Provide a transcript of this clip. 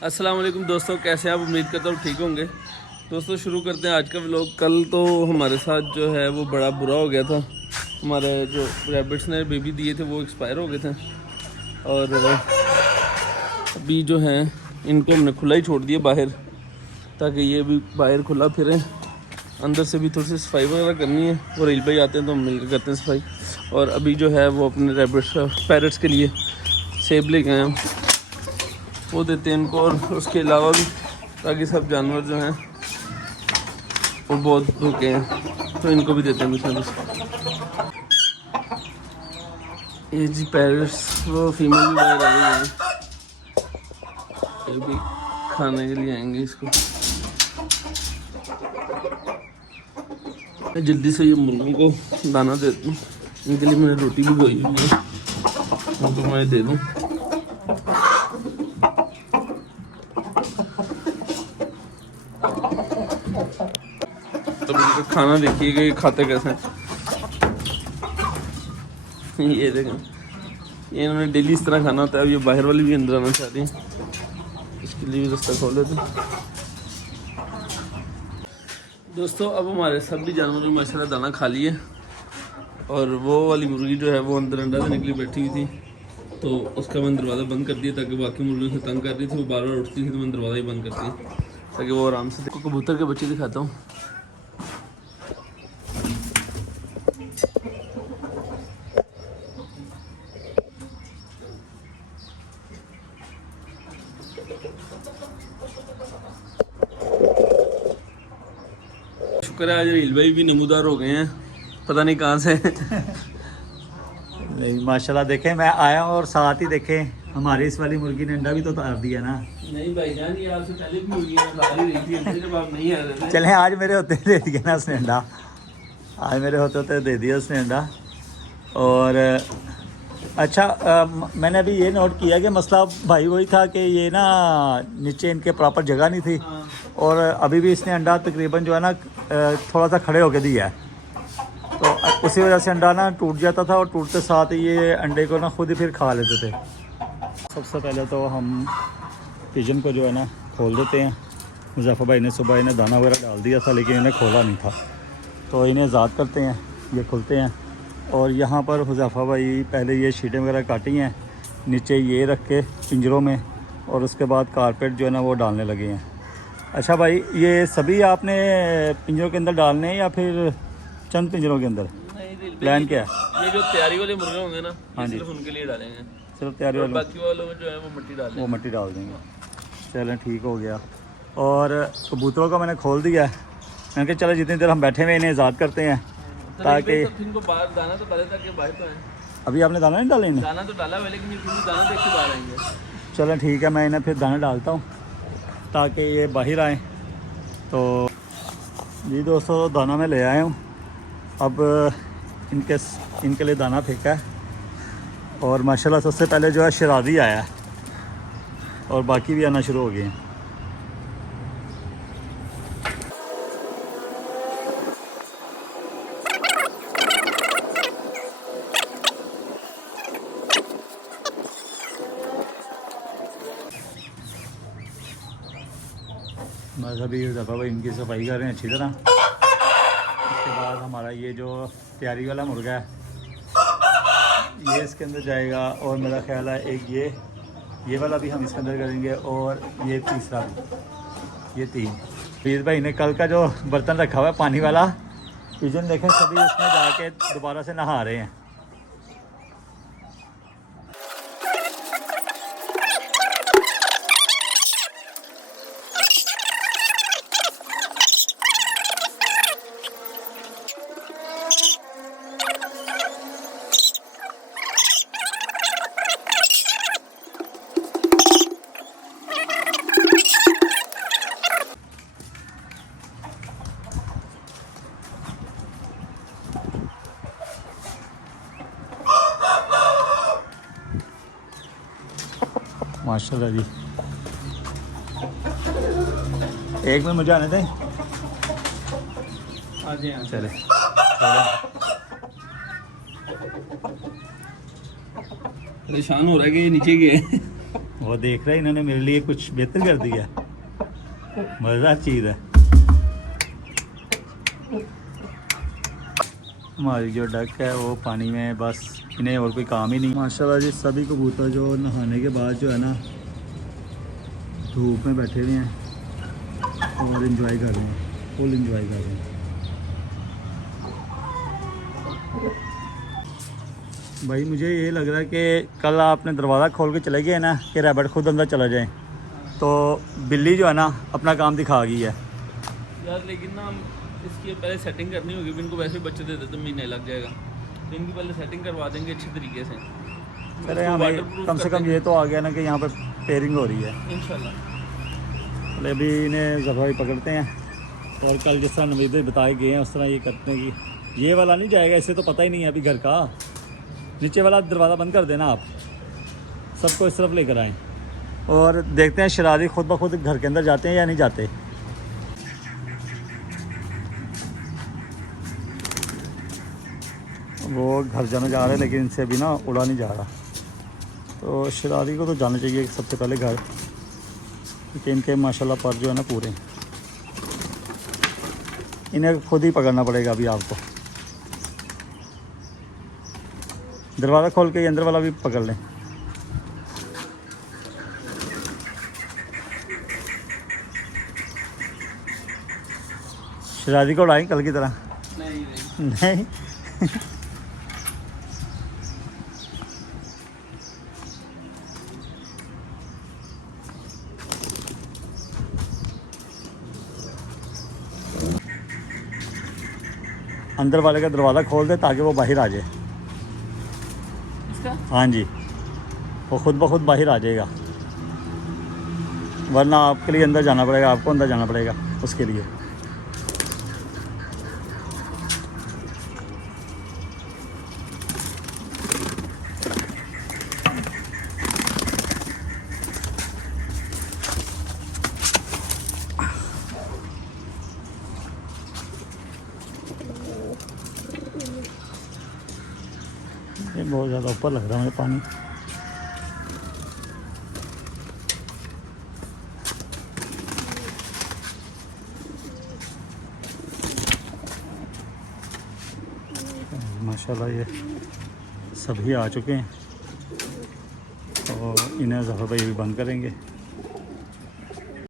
अस्सलाम वालेकुम दोस्तों, कैसे हैं आप? उम्मीद करता हूँ ठीक होंगे। दोस्तों शुरू करते हैं आज का व्लॉग। कल तो हमारे साथ जो है वो बड़ा बुरा हो गया था। हमारे जो रैबिट्स ने बेबी दिए थे वो एक्सपायर हो गए थे और अभी जो है इनको हमने खुला ही छोड़ दिया बाहर, ताकि ये भी बाहर खुला फिरें। अंदर से भी थोड़ी सी सफाई वगैरह करनी है। वो रेल भाई आते हैं तो हम मिलकर करते हैं सफाई। और अभी जो है वो अपने रैबिट्स पैरट्स के लिए सेब ले गए हैं, वो देते हैं इनको। और उसके अलावा भी ताकि सब जानवर जो हैं वो बहुत भूखे हैं तो इनको भी देते हैं कुछ। ये जी पैरट्स, वो फीमेल भी बाहर आ रही है, ये भी खाने के लिए आएंगे इसको। मैं जल्दी से ये मुर्गों को दाना देता हूँ। इनके लिए मैंने रोटी भी भिगोई हुई है, उनको मैं दे दूँ। तो इनका खाना देखिएगा ये खाते कैसे हैं। ये देखें, ये इन्होंने डेली इस तरह खाना होता है। अब ये बाहर वाली भी अंदर आना चाह रही है, इसके लिए भी रास्ता खोल लेते हैं। दोस्तों अब हमारे सभी जानवरों ने माशाल्लाह दाना खा लिए और वो वाली मुर्गी जो है वो अंदर अंडा देने के लिए बैठी हुई थी, तो उसका मैंने दरवाज़ा बंद कर दिया ताकि बाकी मुर्गियों से तंग कर रही थी। वो बार बार उठती थी तो मैंने दरवाज़ा ही बंद कर दिया ताकि वो आराम से। कबूतर के बच्चे दिखाता हूँ। शुक्र है आज रील भाई भी नमूदार हो गए हैं, पता नहीं कहाँ से। नहीं माशाल्लाह, देखें मैं आया और साथ ही देखें हमारी इस वाली मुर्गी ने अंडा भी तो उतार दिया ना। नहीं भाईजान, ये आपसे पहले भी मुर्गी उतार ही रही थी जब आप नहीं आ रहे थे। चलें, आज मेरे होते दे दिया ना उसने अंडा, आज मेरे होते दे दिया उसने अंडा। और अच्छा मैंने अभी ये नोट किया कि मसला भाई वही था कि ये ना नीचे इनके प्रॉपर जगह नहीं थी और अभी भी इसने अंडा तकरीबन जो है ना थोड़ा सा खड़े होके दिया है, तो उसी वजह से अंडा ना टूट जाता था और टूटते साथ ही ये अंडे को ना खुद ही फिर खा लेते थे। सबसे पहले तो हम पिजन को जो है ना खोल देते हैं। मुज़फ़्फ़र भाई ने सुबह इन्हें दाना वगैरह डाल दिया था लेकिन इन्हें खोला नहीं था, तो इन्हें आज़ाद करते हैं। ये खुलते हैं और यहाँ पर मुज़फ़्फ़र भाई पहले ये शीटें वगैरह काटी हैं, नीचे ये रख के पिंजरों में, और उसके बाद कारपेट जो है ना वो डालने लगे हैं। अच्छा भाई, ये सभी आपने पिंजरों के अंदर डालने हैं या फिर चंद पिंजरों के अंदर? प्लान क्या है? ये जो तैयारी वाले मुर्गे होंगे ना, हाँ जी, सिर्फ उनके लिए डालेंगे। सिर्फ तैयारी वाले, बाकी वालों में जो है वो मट्टी डाल देंगे। चलें ठीक हो गया। और कबूतरों का मैंने खोल दिया है। मैंने कहा चलो जितनी देर हम बैठे हुए इन्हें आज़ाद करते हैं ताकि इनको बाहर दाना तो डाले ताकि बाहर तो आए। अभी आपने दाना नहीं डाले इन्हें? दाना तो डाला है लेकिन ये फिर भी दाना देख के बाहर आएंगे। चलो ठीक है, मैं इन्हें फिर दाना डालता हूँ ताकि ये बाहर आएँ। तो जी दोस्तों, दाना मैं ले आया हूँ। अब इनके लिए दाना फेंका है और माशाल्लाह सबसे पहले जो है शरादी आया है और बाकी भी आना शुरू हो गए हैं। बस अभी दफ़ा भाई इनकी सफाई कर रहे हैं अच्छी तरह। उसके बाद हमारा ये जो तैयारी वाला मुर्गा है ये इसके अंदर जाएगा और मेरा ख्याल है एक ये वाला भी हम इसके अंदर करेंगे और ये तीसरा भी, ये 3। पीर भाई ने कल का जो बर्तन रखा हुआ है पानी वाला, पिजन देखें सभी उसमें जाके दोबारा से नहा रहे हैं। माशाल्लाह जी, एक मिनट मुझे आने दें। चले परेशान हो रहा है कि ये नीचे गए। वो देख रहे हैं इन्होंने मेरे लिए कुछ बेहतर कर दिया, मज़ेदार चीज़ है। हमारी जो डक है वो पानी में, बस इन्हें और कोई काम ही नहीं। माशाल्लाह जी सभी कबूतर जो नहाने के बाद जो है ना धूप में बैठे हुए हैं और एंजॉय कर रहे हैं, फुल एंजॉय कर रहे हैं। भाई मुझे ये लग रहा है कि कल आपने दरवाज़ा खोल के चले गए ना कि रैबिट खुद अंदर चला जाए, तो बिल्ली जो है ना अपना काम दिखा गई है यार। लेकिन ना हम इसकी पहले सेटिंग करनी होगी, इनको वैसे ही बच्चे दे देते तो महीने लग जाएगा, तो इनकी पहले सेटिंग करवा देंगे अच्छे तरीके से। अरे हमें कम से कम ये तो आ गया ना कि यहाँ पर पेयरिंग हो रही है इंशाल्लाह। पहले अभी इन्हें जफाई पकड़ते हैं और कल जिस तरह नवीदे बताए गए हैं उस तरह ये करते हैं कि ये वाला नहीं जाएगा, इससे तो पता ही नहीं है अभी घर का। नीचे वाला दरवाज़ा बंद कर देना आप, सबको इस तरफ लेकर आएँ और देखते हैं शरारी खुद ब खुद घर के अंदर जाते हैं या नहीं जाते। वो घर जाने जा रहे हैं लेकिन इनसे अभी ना उड़ा नहीं जा रहा, तो शरारी को तो जाना चाहिए सबसे पहले घर, क्योंकि इनके माशाल्लाह पर जो है ना पूरे, इन्हें खुद ही पकड़ना पड़ेगा अभी आपको। दरवाज़ा खोल के अंदर वाला भी पकड़ लें। शरारी को उड़ाएं कल की तरह? नहीं अंदर वाले का दरवाज़ा खोल दे ताकि वो बाहर आ जाए। हाँ जी, वो खुद ब खुद बाहर आ जाएगा, वरना आपके लिए अंदर जाना पड़ेगा, आपको अंदर जाना पड़ेगा उसके लिए। ये बहुत ज़्यादा ऊपर लग रहा है मुझे पानी। माशाल्लाह ये सभी आ चुके हैं और इन्हें ज़फर भाई भी बंद करेंगे।